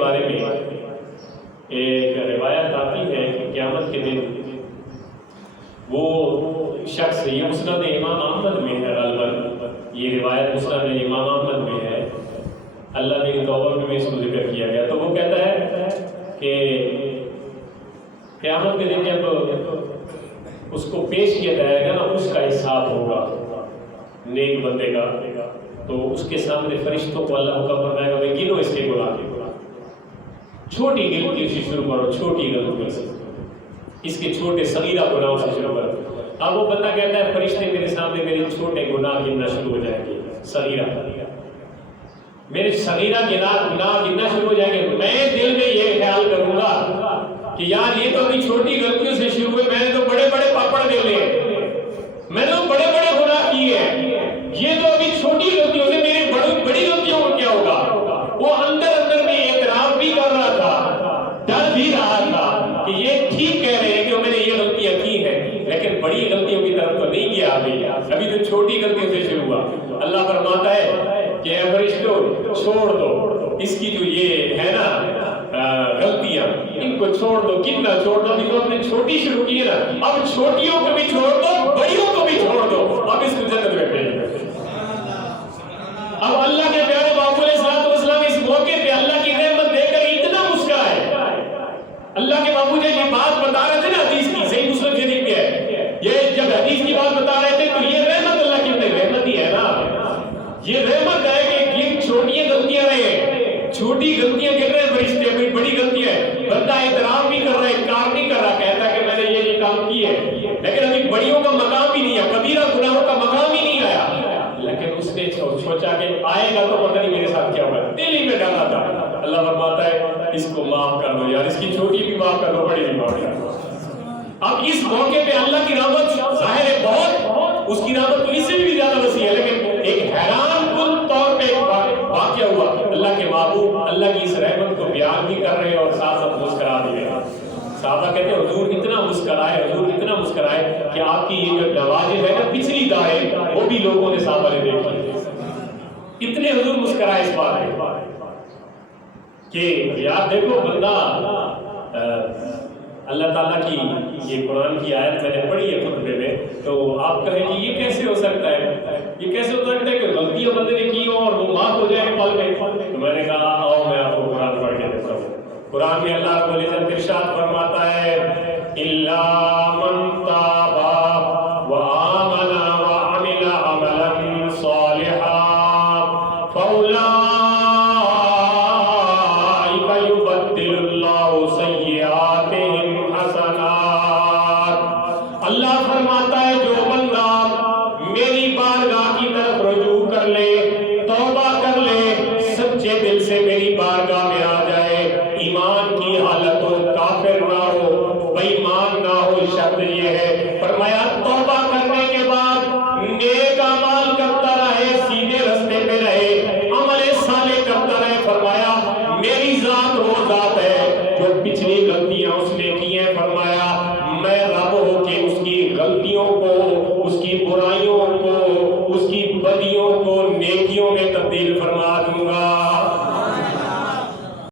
بارے میں ایک روایت آتی ہے کہ قیامت کے دن وہ شخص، یہ مسند امام احمد میں ہے غالباً، یہ روایت مسند امام احمد میں ہے، اللہ نے توبہ میں اس کو ذکر کیا گیا، تو وہ کہتا ہے کہ قیامت کے دن جب اس کو پیش کیا جائے گا نا، اس کا حساب ہوگا نیک بندے کا، تو اس کے سامنے فرشتوں کو اللہ حکم فرمائے گا بھائی گنو اس کے گناہ، چھوٹی غلطی سے شروع کرو، چھوٹی غلطی سے، اس کے چھوٹے صغیرہ گناہوں سے شروع کرو۔ اب وہ بندہ کہتا ہے فرشتے میرے سامنے میرے چھوٹے گناہ گننا شروع ہو جائیں گے، صغیرہ میرے صغیرہ گناہ گننا شروع ہو جائیں گے، میں دل میں یہ خیال کروں گا کہ یار یہ تو ابھی چھوٹی غلطیوں سے شروع ہوئے، میں نے تو بڑے بڑے پاپڑ دے لے، میں نے تو بڑے بڑے گناہ کیے ہیں، یہ تو ابھی چھوٹی غلطیوں سے میری بڑی غلطیوں کو کیا ہوگا۔ وہ اندر میں اعتراف بھی کر رہا تھا، ڈر بھی رہا تھا کہ یہ ٹھیک کہہ رہے ہیں کہ میں نے یہ غلطیاں کی ہیں، لیکن بڑی غلطیوں کی طرف تو نہیں گیا، ابھی تو چھوٹی غلطیوں سے شروع ہوا۔ اللہ فرماتا ہے کہ اے فرشتوں چھوڑ دو اس کی جو یہ ہے نا غلطیاں، ان کو چھوڑ دو، کتنا چھوڑ دو، ابھی تو اپنے چھوٹی شروع کی ہے نا، اب چھوٹیوں کو بھی چھوڑ دو، بڑیوں کو بھی چھوڑ دو، اب اس کو جنت میں بھیج دو۔ اب اللہ کے پیارے بابو علیہ السلام اس موقع پہ اللہ کی رحمت دے کر اتنا مسکرائے۔ اللہ کے بابو جی یہ بات بتا رہے تھے نا حدیث کی، صحیح مسلم شریف میں ہے، یہ جب حدیث کی بات بتا رہے تھے تو یہ رحمت اللہ کی رحمت ہی ہے نا، یہ رحمت ہے کہ یہ چھوٹی غلطیاں رہے، چھوٹی غلطیاں گر رہے ہیں فرشتے، کوئی بڑی غلطیاں ہے، بندہ اعتراف بھی کر رہا ہے، انکار نہیں کر رہا، کہتا ہے کہ میں نے یہ کام کی ہے، لیکن ابھی بڑیوں کا مقام ہی نہیں ہے، کبیرہ گناہوں کا مقام ہی نہیں آیا، لیکن اس نے سوچا کہ آئے گا تو پتہ نہیں میرے ساتھ کیا ہوگا، دل ہی میں ڈالا تھا۔ اللہ فرماتا ہے اس کو معاف کر دو یار، اس کی چھوٹی بھی معاف کر دو، بڑی بھی معاف کر دو۔ اب اس موقع پہ اللہ کی رحمت ظاہر ہے بہت، اس کی رحمت تو اس سے بھی زیادہ وسیع ہے، لیکن ایک حیران کن طور پہ واقعہ ہوا، اللہ کے محبوب اللہ کی اس رحمت کو بیان بھی کر رہے ہیں اور ساتھ ساتھ مسکرا بھی رہے ہیں۔ صحابہ کہتے ہیں حضور اتنا مسکرائے، حضور اتنا مسکرائے کہ آپ کی یہ جو نوازش ہے نا پچھلی دائیں وہ بھی لوگوں نے صحابہ نے دیکھی، اتنے حضور مسکرائے اس بات میں کہ یار دیکھو بندہ، اللہ تعالیٰ کی یہ قرآن کی آیت میں نے پڑھی ہے خطبے میں، تو آپ کہیں کہ یہ کیسے ہو سکتا ہے، یہ کیسے ہو سکتا ہے کہ غلطیاں بندے نے کی ہو اور وہ معاف ہو جائے پل میں؟ تو میں نے کہا آؤ میں آپ کو قرآن پڑھ کے دیتا ہوں۔ قرآن میں اللہ رب العزت ارشاد فرماتا ہے اِلَّا مَن تَابَ وَآمَنَ وَعَمِلَ عَمَلًا صَالِحًا فَأُولَٰئِكَ يُبَدِّلُ اللَّهُ سَيِّئَاتِهِمْ حَسَنَاتٍ۔ اللہ فرماتا ہے جو بندہ میری بارگاہ کی طرف رجوع کر لے، توبہ کر لے، سچے دل سے میری بارگاہ میں آ جائے، ایمان کی حالت ہو، کافر نہ ہو، بے ایمان نہ ہو، شرط یہ ہے فرمایا توبہ کرنے کے بعد نیک اعمال کرتا رہے، سیدھے رستے پہ رہے، عمل صالح کرتا رہے، فرمایا میری ذات وہ ذات ہے جو پچھلی غلطیاں اس نے کی ہیں، فرمایا